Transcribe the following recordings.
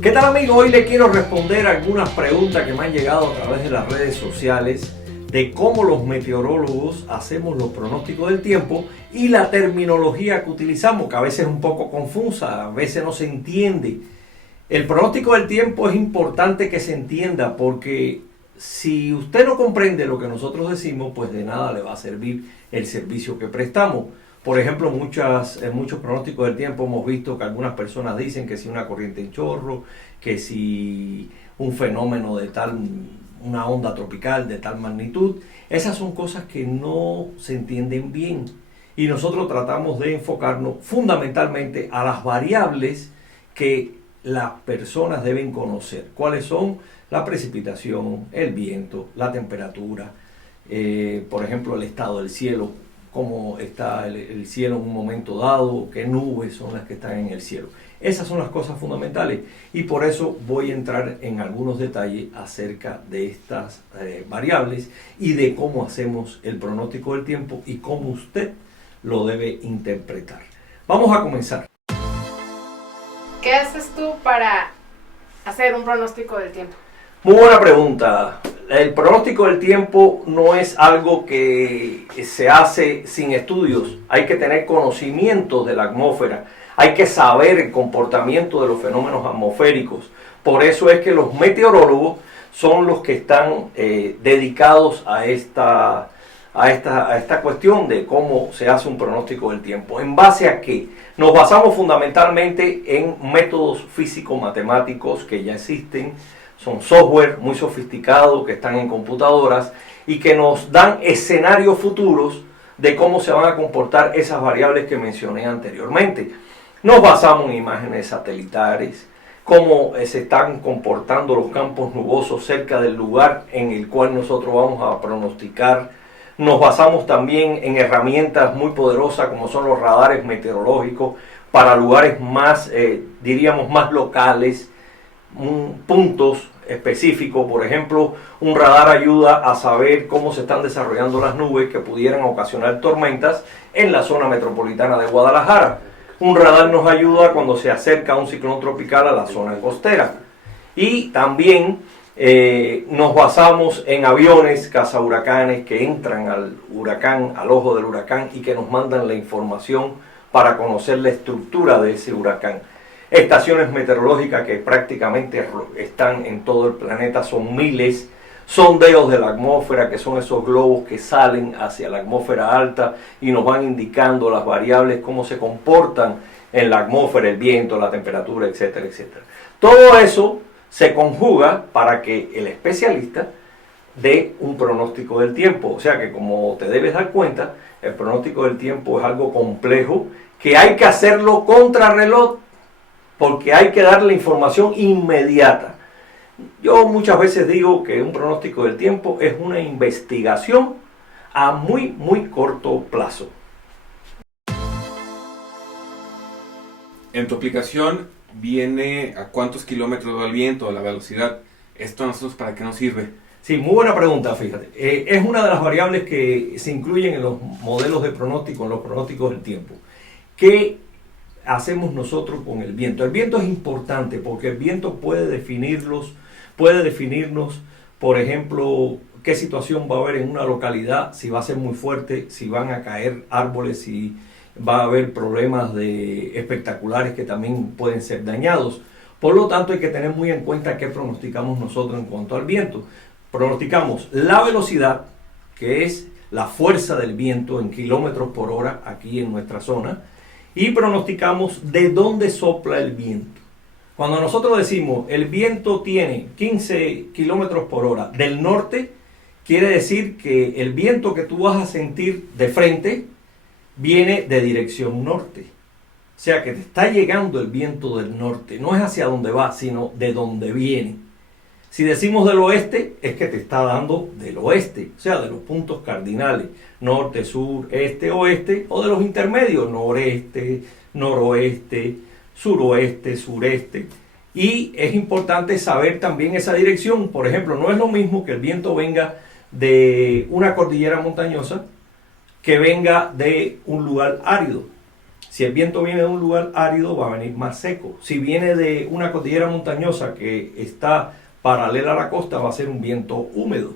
¿Qué tal, amigo? Hoy le quiero responder algunas preguntas que me han llegado a través de las redes sociales de cómo los meteorólogos hacemos los pronósticos del tiempo y la terminología que utilizamos, que a veces es un poco confusa, a veces no se entiende. El pronóstico del tiempo es importante que se entienda porque si usted no comprende lo que nosotros decimos, pues de nada le va a servir el servicio que prestamos. Por ejemplo, en muchos pronósticos del tiempo hemos visto que algunas personas dicen que si una corriente en chorro, que si un fenómeno de tal, una onda tropical de tal magnitud. Esas son cosas que no se entienden bien. Y nosotros tratamos de enfocarnos fundamentalmente a las variables que las personas deben conocer. ¿Cuáles son? La precipitación, el viento, la temperatura, por ejemplo, el estado del cielo, cómo está el cielo en un momento dado, qué nubes son las que están en el cielo. Esas son las cosas fundamentales y por eso voy a entrar en algunos detalles acerca de estas variables y de cómo hacemos el pronóstico del tiempo y cómo usted lo debe interpretar. Vamos a comenzar. ¿Qué haces tú para hacer un pronóstico del tiempo? Muy buena pregunta. El pronóstico del tiempo no es algo que se hace sin estudios. Hay que tener conocimientos de la atmósfera. Hay que saber el comportamiento de los fenómenos atmosféricos. Por eso es que los meteorólogos son los que están dedicados a esta cuestión de cómo se hace un pronóstico del tiempo. ¿En base a qué? Nos basamos fundamentalmente en métodos físico-matemáticos que ya existen. Son software muy sofisticados que están en computadoras y que nos dan escenarios futuros de cómo se van a comportar esas variables que mencioné anteriormente. Nos basamos en imágenes satelitales, cómo se están comportando los campos nubosos cerca del lugar en el cual nosotros vamos a pronosticar. Nos basamos también en herramientas muy poderosas como son los radares meteorológicos para lugares más, diríamos, más locales, puntos específicos. Por ejemplo, un radar ayuda a saber cómo se están desarrollando las nubes que pudieran ocasionar tormentas en la zona metropolitana de Guadalajara. Un radar nos ayuda cuando se acerca un ciclón tropical a la zona costera. Y también nos basamos en aviones cazahuracanes que entran al huracán, al ojo del huracán, y que nos mandan la información para conocer la estructura de ese huracán. Estaciones meteorológicas que prácticamente están en todo el planeta, son miles. Sondeos de la atmósfera, que son esos globos que salen hacia la atmósfera alta y nos van indicando las variables, cómo se comportan en la atmósfera, el viento, la temperatura, etcétera, etcétera. Todo eso se conjuga para que el especialista dé un pronóstico del tiempo. O sea que, como te debes dar cuenta, el pronóstico del tiempo es algo complejo que hay que hacerlo contrarreloj, porque hay que dar la información inmediata. Yo muchas veces digo que un pronóstico del tiempo es una investigación a muy corto plazo. En tu aplicación viene a cuántos kilómetros va el viento, a la velocidad. ¿Esto a nosotros para qué nos sirve? Sí, muy buena pregunta, fíjate. Es una de las variables que se incluyen en los modelos de pronóstico, en los pronósticos del tiempo. ¿Qué hacemos nosotros con el viento? El viento es importante porque el viento puede definirnos, por ejemplo, qué situación va a haber en una localidad, si va a ser muy fuerte, si van a caer árboles, si va a haber problemas espectaculares que también pueden ser dañados. Por lo tanto, hay que tener muy en cuenta qué pronosticamos nosotros en cuanto al viento. Pronosticamos la velocidad, que es la fuerza del viento en kilómetros por hora aquí en nuestra zona, y pronosticamos de dónde sopla el viento. Cuando nosotros decimos el viento tiene 15 kilómetros por hora del norte, quiere decir que el viento que tú vas a sentir de frente viene de dirección norte. O sea que te está llegando el viento del norte. No es hacia donde va, sino de donde viene. Si decimos del oeste, es que te está dando del oeste, o sea, de los puntos cardinales, norte, sur, este, oeste, o de los intermedios, noreste, noroeste, suroeste, sureste. Y es importante saber también esa dirección. Por ejemplo, no es lo mismo que el viento venga de una cordillera montañosa que venga de un lugar árido. Si el viento viene de un lugar árido, va a venir más seco. Si viene de una cordillera montañosa que está paralela a la costa, va a ser un viento húmedo.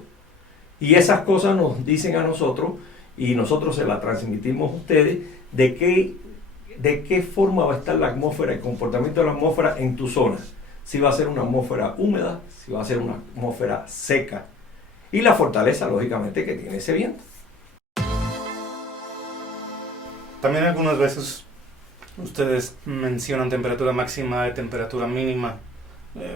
Y esas cosas nos dicen a nosotros, y nosotros se las transmitimos a ustedes, de qué forma va a estar la atmósfera, el comportamiento de la atmósfera en tu zona. Si va a ser una atmósfera húmeda, si va a ser una atmósfera seca. Y la fortaleza, lógicamente, que tiene ese viento. También algunas veces ustedes mencionan temperatura máxima y temperatura mínima.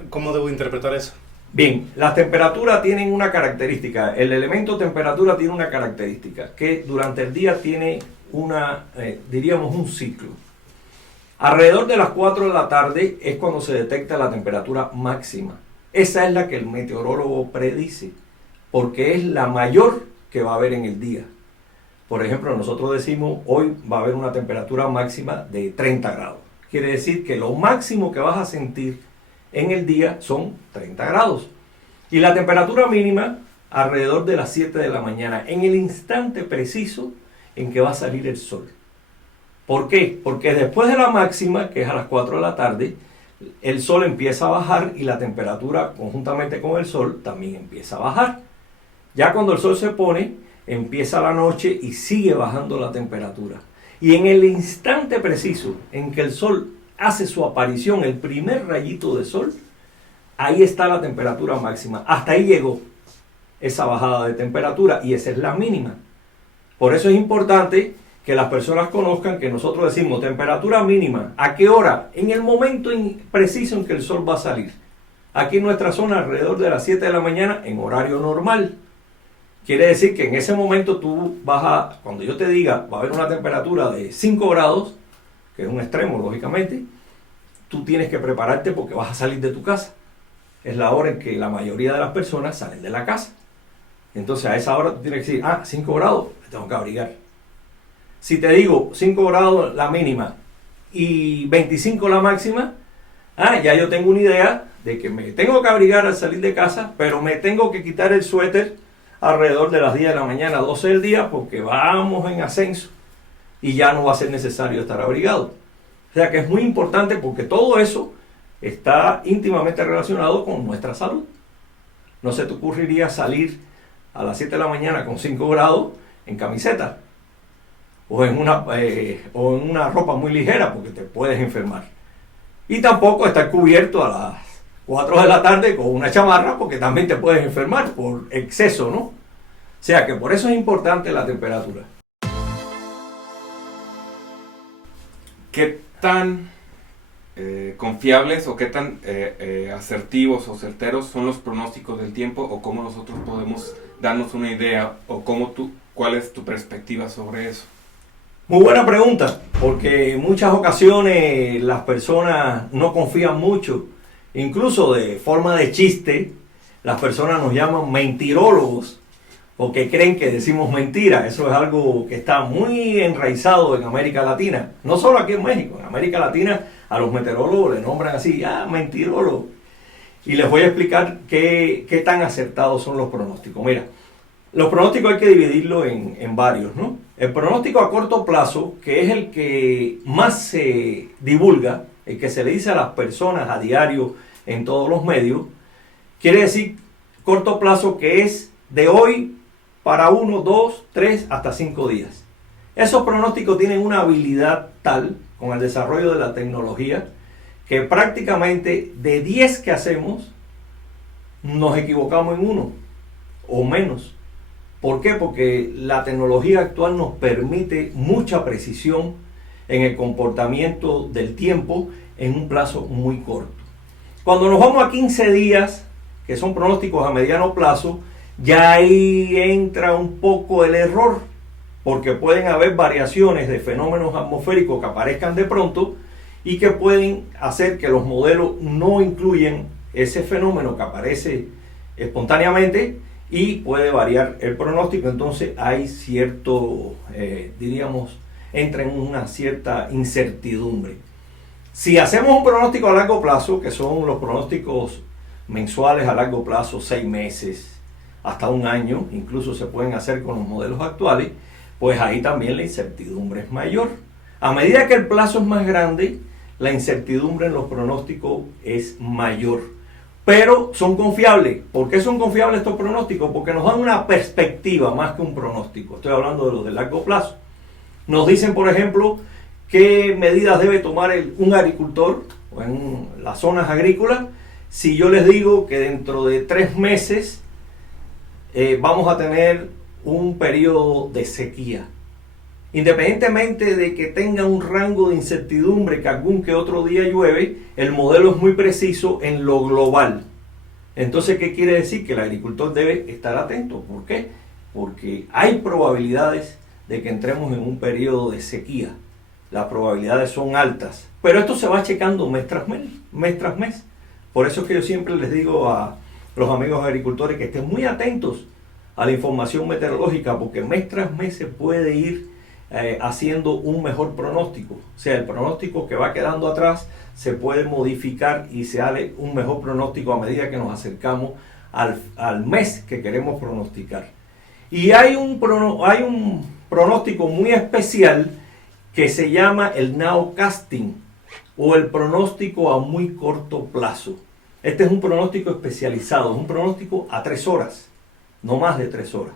¿Cómo debo interpretar eso? Bien, las temperaturas tienen una característica. El elemento temperatura tiene una característica, que durante el día tiene diríamos un ciclo. Alrededor de las 4 de la tarde es cuando se detecta la temperatura máxima. Esa es la que el meteorólogo predice, porque es la mayor que va a haber en el día. Por ejemplo, nosotros decimos, hoy va a haber una temperatura máxima de 30 grados. Quiere decir que lo máximo que vas a sentir en el día son 30 grados. Y la temperatura mínima alrededor de las 7 de la mañana, en el instante preciso en que va a salir el sol. ¿Por qué? Porque después de la máxima, que es a las 4 de la tarde, el sol empieza a bajar y la temperatura conjuntamente con el sol también empieza a bajar. Ya cuando el sol se pone, empieza la noche y sigue bajando la temperatura. Y en el instante preciso en que el sol hace su aparición, el primer rayito de sol, ahí está la temperatura máxima. Hasta ahí llegó esa bajada de temperatura y esa es la mínima. Por eso es importante que las personas conozcan que nosotros decimos temperatura mínima. ¿A qué hora? En el momento preciso en que el sol va a salir. Aquí en nuestra zona alrededor de las 7 de la mañana en horario normal. Quiere decir que en ese momento tú cuando yo te diga va a haber una temperatura de 5 grados, que es un extremo lógicamente, tú tienes que prepararte porque vas a salir de tu casa. Es la hora en que la mayoría de las personas salen de la casa. Entonces a esa hora tú tienes que decir, 5 grados, me tengo que abrigar. Si te digo 5 grados la mínima y 25 la máxima, ya yo tengo una idea de que me tengo que abrigar al salir de casa, pero me tengo que quitar el suéter alrededor de las 10 de la mañana, 12 del día, porque vamos en ascenso y ya no va a ser necesario estar abrigado. O sea que es muy importante porque todo eso está íntimamente relacionado con nuestra salud. No se te ocurriría salir a las 7 de la mañana con 5 grados en camiseta o en una ropa muy ligera porque te puedes enfermar. Y tampoco estar cubierto a las 4 de la tarde con una chamarra porque también te puedes enfermar por exceso, ¿no? O sea que por eso es importante la temperatura. ¿Qué tan confiables o qué tan asertivos o certeros son los pronósticos del tiempo, o cómo nosotros podemos darnos una idea, o cuál es tu perspectiva sobre eso? Muy buena pregunta, porque en muchas ocasiones las personas no confían mucho, incluso de forma de chiste, las personas nos llaman mentirólogos, porque creen que decimos mentiras. Eso es algo que está muy enraizado en América Latina, no solo aquí en México, en América Latina a los meteorólogos les nombran así, mentirólogos. Y les voy a explicar qué tan acertados son los pronósticos. Mira, los pronósticos hay que dividirlo en varios, ¿no? El pronóstico a corto plazo, que es el que más se divulga, el que se le dice a las personas a diario en todos los medios, quiere decir corto plazo que es de hoy para 1, 2, 3, hasta 5 días. Esos pronósticos tienen una habilidad tal, con el desarrollo de la tecnología, que prácticamente de 10 que hacemos, nos equivocamos en 1 o menos. ¿Por qué? Porque la tecnología actual nos permite mucha precisión en el comportamiento del tiempo en un plazo muy corto. Cuando nos vamos a 15 días, que son pronósticos a mediano plazo, ya ahí entra un poco el error, porque pueden haber variaciones de fenómenos atmosféricos que aparezcan de pronto y que pueden hacer que los modelos no incluyan ese fenómeno que aparece espontáneamente y puede variar el pronóstico. Entonces hay cierto, entra en una cierta incertidumbre. Si hacemos un pronóstico a largo plazo, que son los pronósticos mensuales a largo plazo, 6 meses, hasta un año, incluso se pueden hacer con los modelos actuales, pues ahí también la incertidumbre es mayor. A medida que el plazo es más grande, la incertidumbre en los pronósticos es mayor. Pero son confiables. ¿Por qué son confiables estos pronósticos? Porque nos dan una perspectiva más que un pronóstico. Estoy hablando de los de largo plazo. Nos dicen, por ejemplo, qué medidas debe tomar un agricultor o en las zonas agrícolas. Si yo les digo que dentro de 3 meses vamos a tener un periodo de sequía. Independientemente de que tenga un rango de incertidumbre, que algún que otro día llueve, el modelo es muy preciso en lo global. Entonces, ¿qué quiere decir? Que el agricultor debe estar atento. ¿Por qué? Porque hay probabilidades de que entremos en un periodo de sequía. Las probabilidades son altas, pero esto se va checando mes tras mes, mes tras mes. Por eso es que yo siempre les digo a los amigos agricultores que estén muy atentos a la información meteorológica, porque mes tras mes se puede ir haciendo un mejor pronóstico. O sea, el pronóstico que va quedando atrás se puede modificar y se hace un mejor pronóstico a medida que nos acercamos al mes que queremos pronosticar. Y hay un pronóstico muy especial que se llama el nowcasting o el pronóstico a muy corto plazo. Este es un pronóstico especializado, es un pronóstico a 3 horas, no más de 3 horas.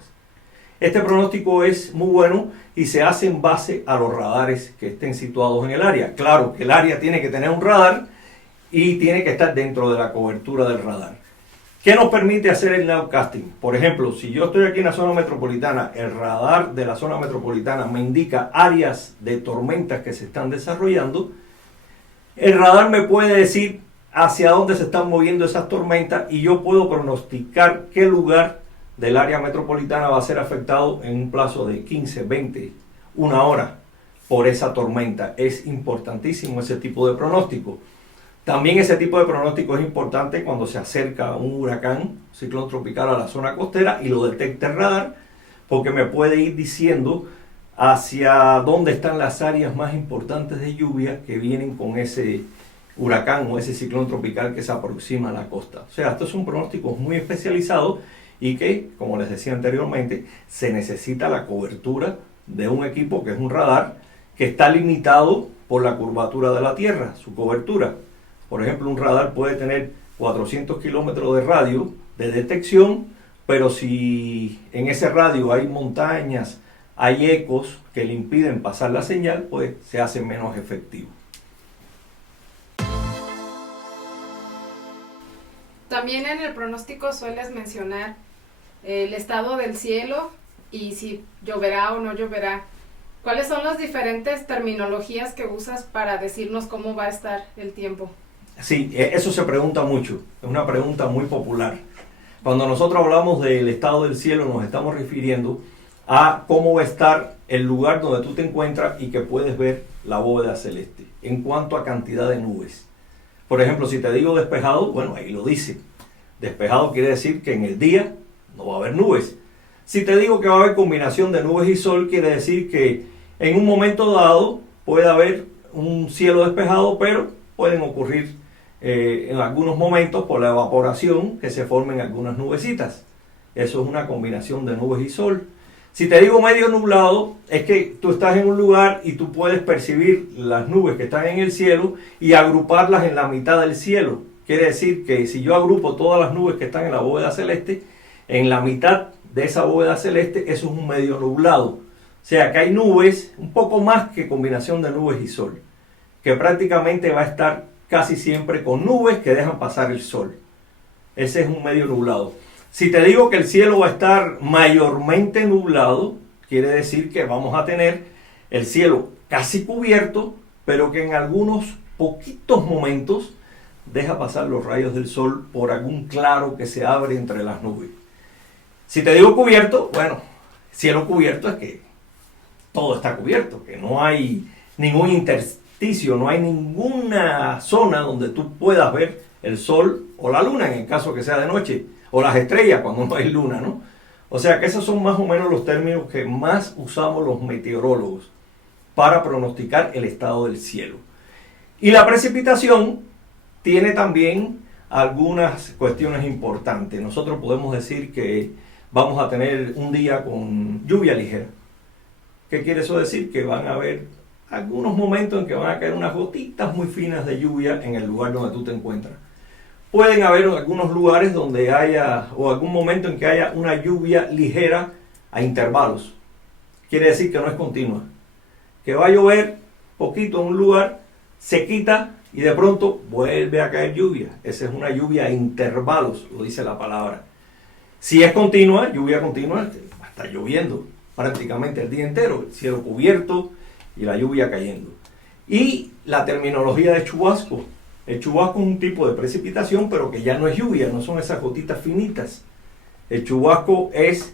Este pronóstico es muy bueno y se hace en base a los radares que estén situados en el área. Claro que el área tiene que tener un radar y tiene que estar dentro de la cobertura del radar. ¿Qué nos permite hacer el nowcasting? Por ejemplo, si yo estoy aquí en la zona metropolitana, el radar de la zona metropolitana me indica áreas de tormentas que se están desarrollando, el radar me puede decir hacia dónde se están moviendo esas tormentas y yo puedo pronosticar qué lugar del área metropolitana va a ser afectado en un plazo de 15, 20, 1 hora por esa tormenta. Es importantísimo ese tipo de pronóstico. También ese tipo de pronóstico es importante cuando se acerca un huracán, ciclón tropical a la zona costera y lo detecta el radar, porque me puede ir diciendo hacia dónde están las áreas más importantes de lluvia que vienen con ese huracán o ese ciclón tropical que se aproxima a la costa. O sea, estos son pronósticos muy especializados y que, como les decía anteriormente, se necesita la cobertura de un equipo que es un radar que está limitado por la curvatura de la Tierra, su cobertura. Por ejemplo, un radar puede tener 400 kilómetros de radio de detección, pero si en ese radio hay montañas, hay ecos que le impiden pasar la señal, pues se hace menos efectivo. También en el pronóstico sueles mencionar el estado del cielo y si lloverá o no lloverá. ¿Cuáles son las diferentes terminologías que usas para decirnos cómo va a estar el tiempo? Sí, eso se pregunta mucho, es una pregunta muy popular. Cuando nosotros hablamos del estado del cielo nos estamos refiriendo a cómo va a estar el lugar donde tú te encuentras y que puedes ver la bóveda celeste en cuanto a cantidad de nubes. Por ejemplo, si te digo despejado, bueno, ahí lo dice. Despejado quiere decir que en el día no va a haber nubes. Si te digo que va a haber combinación de nubes y sol, quiere decir que en un momento dado puede haber un cielo despejado, pero pueden ocurrir en algunos momentos por la evaporación que se formen algunas nubecitas. Eso es una combinación de nubes y sol. Si te digo medio nublado, es que tú estás en un lugar y tú puedes percibir las nubes que están en el cielo y agruparlas en la mitad del cielo. Quiere decir que si yo agrupo todas las nubes que están en la bóveda celeste, en la mitad de esa bóveda celeste, eso es un medio nublado. O sea que hay nubes, un poco más que combinación de nubes y sol, que prácticamente va a estar casi siempre con nubes que dejan pasar el sol. Ese es un medio nublado. Si te digo que el cielo va a estar mayormente nublado, quiere decir que vamos a tener el cielo casi cubierto, pero que en algunos poquitos momentos deja pasar los rayos del sol por algún claro que se abre entre las nubes. Si te digo cubierto, bueno, cielo cubierto es que todo está cubierto, que no hay ningún intersticio, no hay ninguna zona donde tú puedas ver el sol o la luna, en el caso que sea de noche, o las estrellas cuando no hay luna, ¿no? O sea que esos son más o menos los términos que más usamos los meteorólogos para pronosticar el estado del cielo. Y la precipitación tiene también algunas cuestiones importantes. Nosotros podemos decir que vamos a tener un día con lluvia ligera. ¿Qué quiere eso decir? Que van a haber algunos momentos en que van a caer unas gotitas muy finas de lluvia en el lugar donde tú te encuentras. Pueden haber algunos lugares donde haya, o algún momento en que haya una lluvia ligera a intervalos. Quiere decir que no es continua. Que va a llover poquito en un lugar, se quita y de pronto vuelve a caer lluvia. Esa es una lluvia a intervalos, lo dice la palabra. Si es continua, lluvia continua, va a estar lloviendo prácticamente el día entero, el cielo cubierto y la lluvia cayendo. Y la terminología de chubasco. El chubasco es un tipo de precipitación, pero que ya no es lluvia, no son esas gotitas finitas. El chubasco es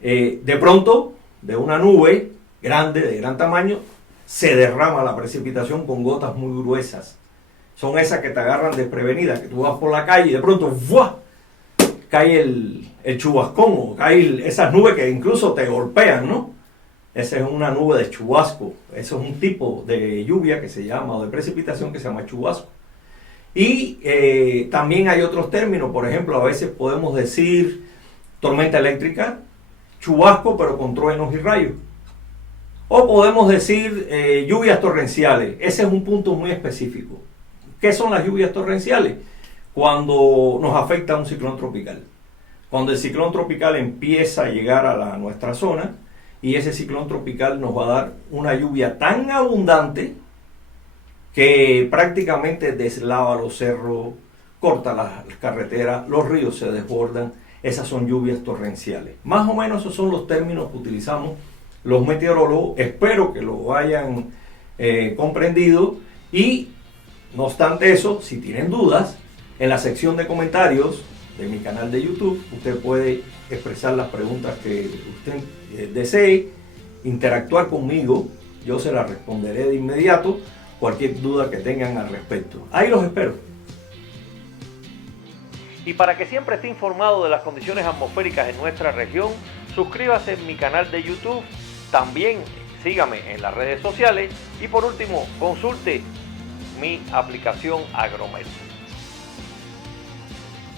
de pronto de una nube grande, de gran tamaño, se derrama la precipitación con gotas muy gruesas. Son esas que te agarran desprevenida, que tú vas por la calle y de pronto ¡buah! Cae el chubascón, o cae esas nubes que incluso te golpean, ¿no? Esa es una nube de chubasco. Eso es un tipo de lluvia que se llama, o de precipitación que se llama chubasco. Y también hay otros términos, por ejemplo, a veces podemos decir tormenta eléctrica, chubasco pero con truenos y rayos. O podemos decir lluvias torrenciales. Ese es un punto muy específico. ¿Qué son las lluvias torrenciales? Cuando nos afecta un ciclón tropical. Cuando el ciclón tropical empieza a llegar a nuestra zona y ese ciclón tropical nos va a dar una lluvia tan abundante que prácticamente deslava los cerros, corta las carreteras, los ríos se desbordan. Esas son lluvias torrenciales. Más o menos esos son los términos que utilizamos los meteorólogos. Espero que lo hayan comprendido y no obstante eso, si tienen dudas, en la sección de comentarios de mi canal de YouTube, usted puede expresar las preguntas que usted desee, interactuar conmigo, yo se las responderé de inmediato, cualquier duda que tengan al respecto. Ahí los espero. Y para que siempre esté informado de las condiciones atmosféricas en nuestra región, suscríbase a mi canal de YouTube, también sígame en las redes sociales y por último, consulte mi aplicación Agromet.